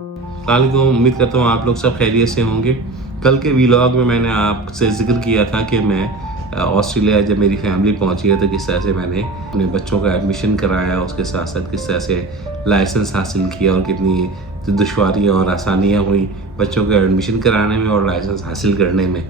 वालेकुम, उम्मीद करता हूँ आप लोग सब खैरियत से होंगे। कल के व्लॉग में मैंने आपसे ज़िक्र किया था कि मैं ऑस्ट्रेलिया जब मेरी फैमिली पहुंची है तो किस तरह से मैंने अपने बच्चों का एडमिशन कराया, उसके साथ साथ किस तरह से लाइसेंस हासिल किया और कितनी जो दुश्वारियाँ और आसानियाँ हुई बच्चों का एडमिशन कराने में और लाइसेंस हासिल करने में।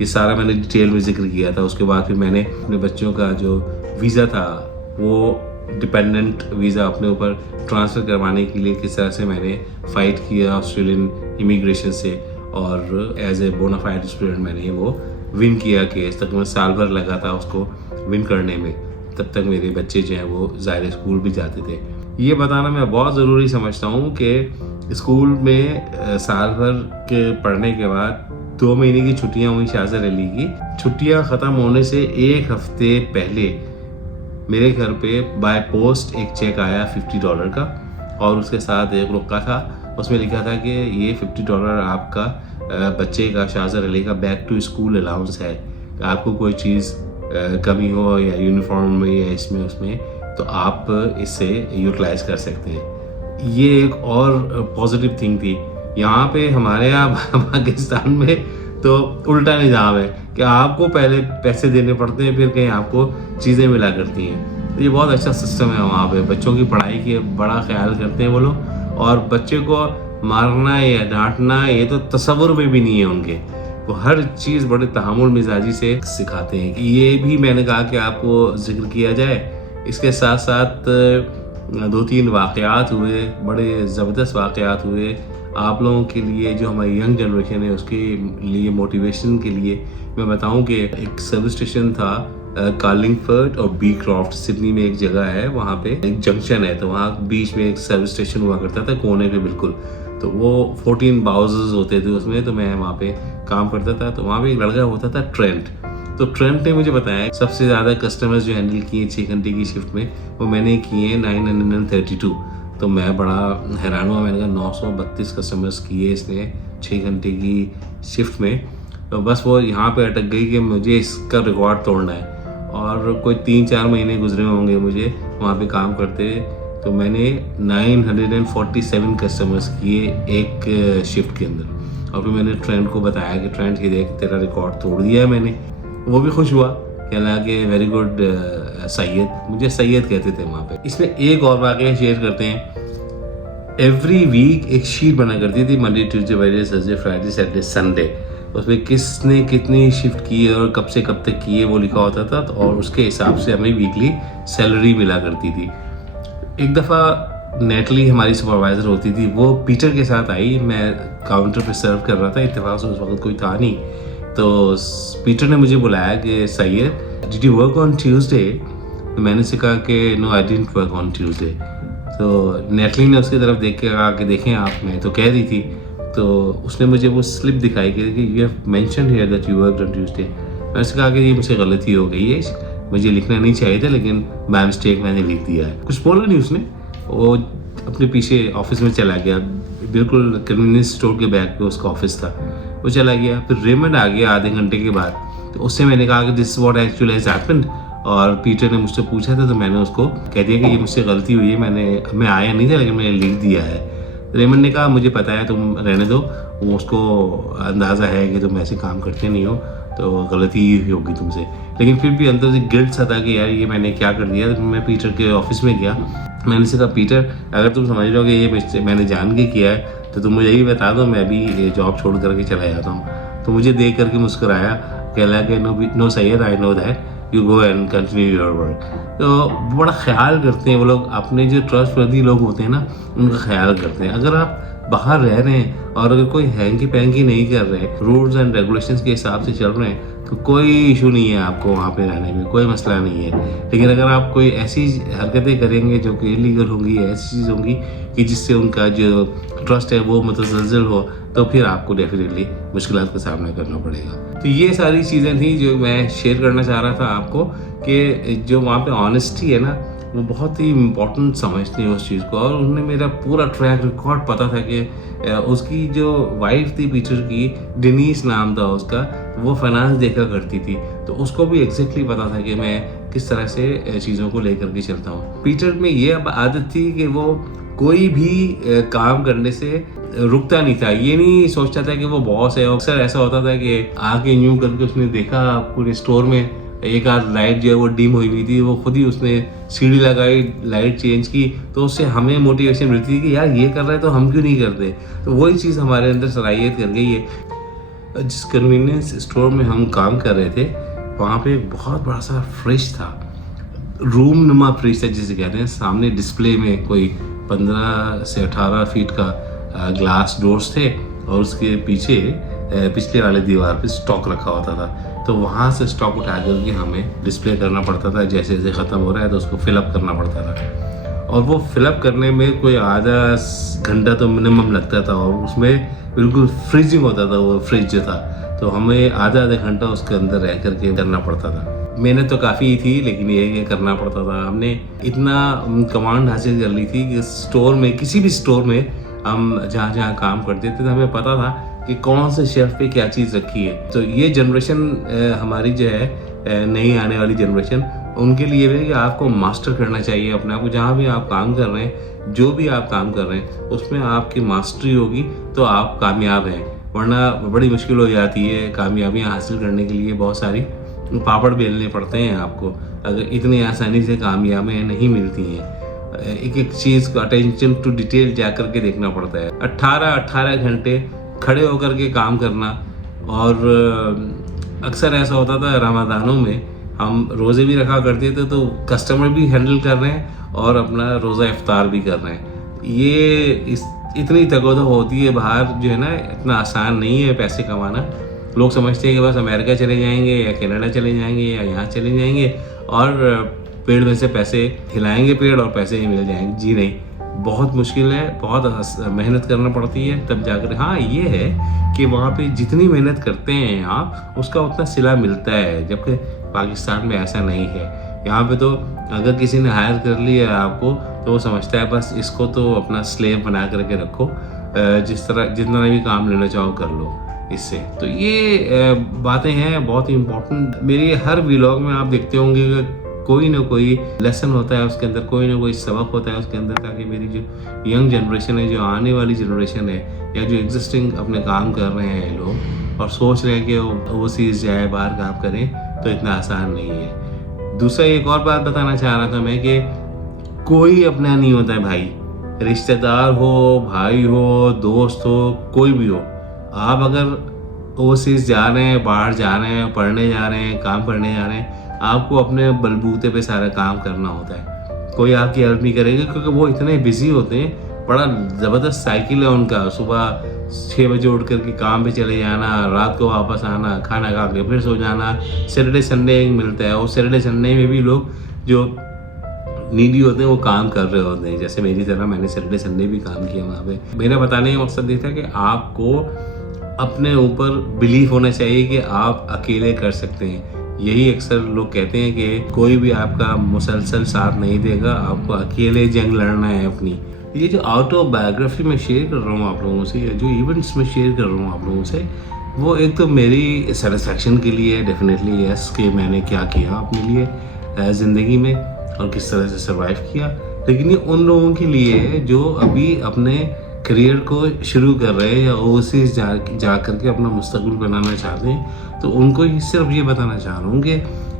ये सारा मैंने डिटेल में ज़िक्र किया था। उसके बाद फिर मैंने अपने बच्चों का जो वीज़ा था वो डिपेंडेंट वीज़ा अपने ऊपर ट्रांसफ़र करवाने के लिए किस तरह से मैंने फ़ाइट किया ऑस्ट्रेलियन इमिग्रेशन से, और एज ए बोनाफाइड स्टूडेंट मैंने वो विन किया केस। तकरीबन साल भर लगा था उसको विन करने में। तब तक मेरे बच्चे जो हैं वो ज़ाहिर स्कूल भी जाते थे। ये बताना मैं बहुत ज़रूरी समझता हूँ कि स्कूल में साल भर के पढ़ने के बाद 2 महीने की छुट्टियाँ हुई शाहज़र अली की। छुट्टियाँ ख़त्म होने से एक हफ़्ते पहले मेरे घर पे बाय पोस्ट एक चेक आया $50 का, और उसके साथ एक रुका था, उसमें लिखा था कि ये $50 आपका बच्चे का शाहज़र अली का बैक टू स्कूल अलाउंस है। आपको कोई चीज़ कमी हो या यूनिफॉर्म में या इसमें उसमें तो आप इससे यूटिलाइज कर सकते हैं। ये एक और पॉजिटिव थिंग थी। यहाँ पे हमारे यहाँ पाकिस्तान में तो उल्टा निज़ाम है कि आपको पहले पैसे देने पड़ते हैं, फिर कहीं आपको चीज़ें मिला करती हैं। तो ये बहुत अच्छा सिस्टम है वहाँ पे। बच्चों की पढ़ाई की बड़ा ख्याल करते हैं वो लोग, और बच्चे को मारना या डांटना ये तो तसव्वुर में भी नहीं है उनके। वो हर चीज़ बड़े तहामुल मिजाजी से सिखाते हैं। ये भी मैंने कहा कि आपको जिक्र किया जाए। इसके साथ साथ 2-3 वाक़यात हुए, बड़े ज़बरदस्त वाक़यात हुए आप लोगों के लिए, जो हमारी यंग जनरेशन है उसके लिए मोटिवेशन के लिए मैं बताऊं कि एक सर्विस स्टेशन था कार्लिंगफर्ड और बी क्रॉफ्ट, सिडनी में एक जगह है, वहाँ पे एक जंक्शन है, तो वहाँ बीच में एक सर्विस स्टेशन हुआ करता था कोने पे बिल्कुल। तो वो 14 बाउसेस होते थे उसमें, तो मैं वहाँ पे काम करता था। तो वहाँ पे एक लड़का होता था ट्रेंट। तो ट्रेंट ने मुझे बताया सबसे ज़्यादा कस्टमर्स जो हैंडल किए 6 घंटे की शिफ्ट में वो मैंने किए 932। तो मैं बड़ा हैरान हुआ। मैंने कहा 932 कस्टमर्स किए इसने 6 घंटे की शिफ्ट में। तो बस वो यहाँ पे अटक गई कि मुझे इसका रिकॉर्ड तोड़ना है, और कोई 3-4 महीने गुजरे होंगे मुझे वहाँ पे काम करते। तो मैंने 947 कस्टमर्स किए एक शिफ्ट के अंदर। और फिर मैंने ट्रेंड को बताया कि ट्रेंड ये देख तेरा रिकॉर्ड तोड़ दिया है मैंने। वो भी खुश हुआ, कहला कि वेरी गुड सैयद, मुझे सैयद कहते थे वहाँ पे। इसमें एक और वाक़या शेयर करते हैं। एवरी वीक एक शीट बना करती थी, Monday Tuesday Wednesday Thursday Friday Saturday Sunday. उसमें किसने कितनी शिफ्ट की है और कब से कब तक की है वो लिखा होता था, और उसके हिसाब से हमें वीकली सैलरी मिला करती थी। एक दफ़ा नेटली हमारी सुपरवाइज़र होती थी, वो पीटर के साथ आई। मैं काउंटर पे सर्व कर रहा था, इत्तेफाक से उस वक्त कोई था नहीं। तो पीटर ने मुझे बुलाया कि Syed did you work on Tuesday. तो मैंने से कहा कि no I didn't work on Tuesday. तो नेटली ने उसकी तरफ देख के कहा कि देखें आप, मैं तो कह रही थी। तो उसने मुझे वो स्लिप दिखाई कि you have mentioned here that you worked on Tuesday. मैंने उससे कहा कि ये मुझसे गलती हो गई है, मुझे लिखना नहीं चाहिए था, लेकिन बाय मिस्टेक मैंने लिख दिया है। कुछ बोला नहीं उसने, वो अपने पीछे ऑफिस में चला गया। बिल्कुल कन्वीनियंस स्टोर के बैक पे उसका ऑफिस था, वो चला गया। फिर रेमंड आ गया आधे घंटे के बाद। तो उससे मैंने कहा कि this is what actually has happened, और पीटर ने मुझसे पूछा था तो मैंने उसको कह दिया कि ये मुझसे गलती हुई है, मैं आया नहीं था लेकिन मैंने लिख दिया है। रेमंड ने कहा मुझे पता है, तुम रहने दो, वो उसको अंदाज़ा है कि तुम ऐसे काम करते नहीं हो, तो गलती ही होगी तुमसे। लेकिन फिर भी अंदर से गिल्ट सा था कि यार ये मैंने क्या कर दिया। तो मैं पीटर के ऑफिस में गया, मैंने उससे कहा पीटर अगर तुम समझ रहे हो कि ये मैंने जान के किया है तो तुम मुझे ये बता दो, मैं भी ये जॉब छोड़ करके चला जाता हूँ। तो मुझे देख करके मुस्कुराया, कहला कि no Syed, I know that, you go and continue your work. तो बड़ा ख्याल करते हैं वो लोग, अपने जो ट्रस्टवर्दी लोग होते हैं ना उनका ख्याल करते हैं। अगर आप बाहर रह रहे हैं और अगर कोई हैंकी पैंकी नहीं कर रहे, रूल्स एंड रेगुलेशंस के हिसाब से चल रहे हैं, तो कोई इशू नहीं है आपको वहाँ पे रहने में, कोई मसला नहीं है। लेकिन अगर आप कोई ऐसी हरकतें करेंगे जो कि इलीगल होंगी, ऐसी चीज़ होंगी कि जिससे उनका जो ट्रस्ट है वो मुतज़लज़ल हो, तो फिर आपको डेफिनेटली मुश्किलात का सामना करना पड़ेगा। तो ये सारी चीज़ें थी जो मैं शेयर करना चाह रहा था आपको, कि जो वहाँ पे ऑनेस्टी है ना वो बहुत ही इम्पोर्टेंट समझती है उस चीज़ को। और उन्होंने मेरा पूरा ट्रैक रिकॉर्ड पता था कि उसकी जो वाइफ थी पीटर की, डेनीस नाम था उसका, वो फाइनेंस देखा करती थी। तो उसको भी एग्जैक्टली पता था कि मैं किस तरह से चीज़ों को लेकर के चलता हूँ। पीटर में ये अब आदत थी कि वो कोई भी काम करने से रुकता नहीं था, ये नहीं सोचता था कि वो बॉस है। अक्सर ऐसा होता था कि आके यूं करके उसने देखा पूरे स्टोर में एक आध लाइट जो है वो डिम हुई हुई थी, वो खुद ही उसने सीढ़ी लगाई, लाइट चेंज की, तो उससे हमें मोटिवेशन मिलती थी कि यार ये कर रहा है तो हम क्यों नहीं करते। तो वही चीज़ हमारे अंदर सलाहियत कर गई है। जिस कन्वीनियंस स्टोर में हम काम कर रहे थे वहाँ पे बहुत बड़ा सा फ्रिज था, रूम नुमा फ्रिज था जिसे कहते हैं। सामने डिस्प्ले में कोई 15 से 18 फीट का ग्लास डोर्स थे और उसके पीछे पिछले वाले दीवार पे स्टॉक रखा होता था। तो वहाँ से स्टॉक उठा करके हमें डिस्प्ले करना पड़ता था, जैसे जैसे ख़त्म हो रहा है तो उसको फिलअप करना पड़ता था। और वो फिलअप करने में कोई आधा घंटा तो मिनिमम लगता था और उसमें बिल्कुल फ्रीजिंग होता था वो फ्रिज जो था, तो हमें आधा घंटा उसके अंदर रह करके करना पड़ता था। मेहनत तो काफ़ी थी लेकिन ये करना पड़ता था। हमने इतना कमांड हासिल कर ली थी कि स्टोर में, किसी भी स्टोर में हम जहाँ जहाँ काम करते थे तो हमें पता था कि कौन से शेल्फ पे क्या चीज़ रखी है। तो ये जनरेशन हमारी जो है नई आने वाली जनरेशन, उनके लिए भी कि आपको मास्टर करना चाहिए अपने आप को। जहाँ भी आप काम कर रहे हैं, जो भी आप काम कर रहे हैं उसमें आपकी मास्टरी होगी तो आप कामयाब हैं, वरना बड़ी मुश्किल हो जाती है। कामयाबियाँ हासिल करने के लिए बहुत सारी पापड़ बेलने पड़ते हैं आपको, अगर इतनी आसानी से कामयाबियाँ नहीं मिलती हैं। एक एक चीज़ को अटेंशन टू डिटेल जा कर के देखना पड़ता है। 18 घंटे खड़े होकर के काम करना। और अक्सर ऐसा होता था रमज़ानों में हम रोज़े भी रखा करते थे, तो कस्टमर भी हैंडल कर रहे हैं और अपना रोज़ा इफ्तार भी कर रहे हैं। ये इतनी तगोदो होती है बाहर जो है ना, इतना आसान नहीं है पैसे कमाना। लोग समझते हैं कि बस अमेरिका चले जाएंगे या कनाडा चले जाएंगे या यहाँ चले जाएंगे और पेड़ में से पैसे हिलाएंगे पेड़ और पैसे ही मिल जाएंगे। जी नहीं, बहुत मुश्किल है, बहुत मेहनत करना पड़ती है तब जाकर। हाँ ये है कि वहाँ पे जितनी मेहनत करते हैं आप, उसका उतना सिला मिलता है, जबकि पाकिस्तान में ऐसा नहीं है। यहाँ पे तो अगर किसी ने हायर कर लिया आपको तो वो समझता है बस इसको तो अपना स्लेव बना करके रखो, जिस तरह जितना भी काम लेना चाहो कर लो इससे। तो ये बातें हैं बहुत ही इम्पोर्टेंट। मेरी हर व्लॉग में आप देखते होंगे कि कोई ना कोई लेसन होता है उसके अंदर, कोई ना कोई सबक होता है उसके अंदर, ताकि मेरी जो यंग जनरेशन है, जो आने वाली जनरेशन है, या जो एग्जिस्टिंग अपने काम कर रहे हैं लोग और सोच रहे हैं कि ओवरसीज जाए, बाहर काम करें, तो इतना आसान नहीं है। दूसरा एक और बात बताना चाह रहा था मैं कि कोई अपना नहीं होता है भाई, रिश्तेदार हो, भाई हो, दोस्त हो, कोई भी हो। आप अगर ओवरसीज जा रहे हैं, बाहर जा रहे हैं, पढ़ने जा रहे हैं, काम करने जा रहे हैं, आपको अपने बलबूते पे सारा काम करना होता है। कोई आपकी हेल्प नहीं करेगा क्योंकि वो इतने बिजी होते हैं। बड़ा ज़बरदस्त साइकिल है उनका, सुबह 6 बजे उठ करके काम पे चले जाना, रात को वापस आना, खाना खा के फिर सो जाना। सैटरडे संडे मिलता है और सैटरडे संडे में भी लोग जो नीडी होते हैं वो काम कर रहे होते हैं। जैसे मेरी तरह मैंने सैटरडे संडे भी काम किया वहाँ पे। मेरा बताने का मकसद ये था कि आपको अपने ऊपर बिलीफ होना चाहिए कि आप अकेले कर सकते हैं। यही अक्सर लोग कहते हैं कि कोई भी आपका मुसलसल साथ नहीं देगा, आपको अकेले जंग लड़ना है अपनी। ये जो ऑटोबायोग्राफी में शेयर कर रहा हूँ आप लोगों से, जो इवेंट्स में शेयर कर रहा हूँ आप लोगों से, वो एक तो मेरी सेटिस्फेक्शन के लिए डेफिनेटली यस कि मैंने क्या किया अपने लिए ज़िंदगी में और किस तरह से सर्वाइव किया। लेकिन ये उन लोगों के लिए है जो अभी अपने करियर को शुरू कर रहे हैं या ओवरसीज जा करके अपना मुस्तकबिल बनाना चाहते हैं, तो उनको सिर्फ ये बताना चाह रहा हूँ कि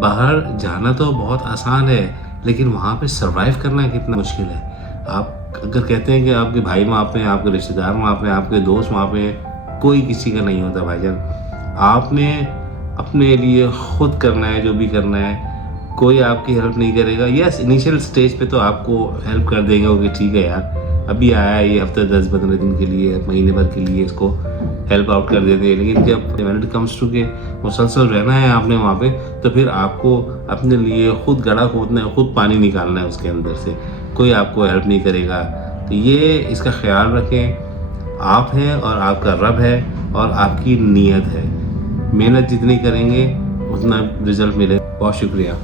बाहर जाना तो बहुत आसान है, लेकिन वहाँ पे सर्वाइव करना कितना मुश्किल है। आप अगर कहते हैं कि आपके भाई वहाँ पे, आपके रिश्तेदार वहाँ पे, आपके दोस्त वहाँ पे, कोई किसी का नहीं होता भाईजान। आपने अपने लिए खुद करना है जो भी करना है, कोई आपकी हेल्प नहीं करेगा। यस, इनिशियल स्टेज पे तो आपको हेल्प कर देंगे कि ठीक है यार अभी आया है ये हफ्ते 10-15 दिन के लिए, महीने भर के लिए, इसको हेल्प आउट कर देते हैं। लेकिन जब व्हेन इट कम्स टू के मुसलसल रहना है आपने वहाँ पे, तो फिर आपको अपने लिए खुद गड्ढा खोदना है, खुद पानी निकालना है उसके अंदर से, कोई आपको हेल्प नहीं करेगा। तो ये इसका ख्याल रखें, आप हैं और आपका रब है और आपकी नीयत है। मेहनत जितनी करेंगे उतना रिजल्ट मिले। बहुत शुक्रिया।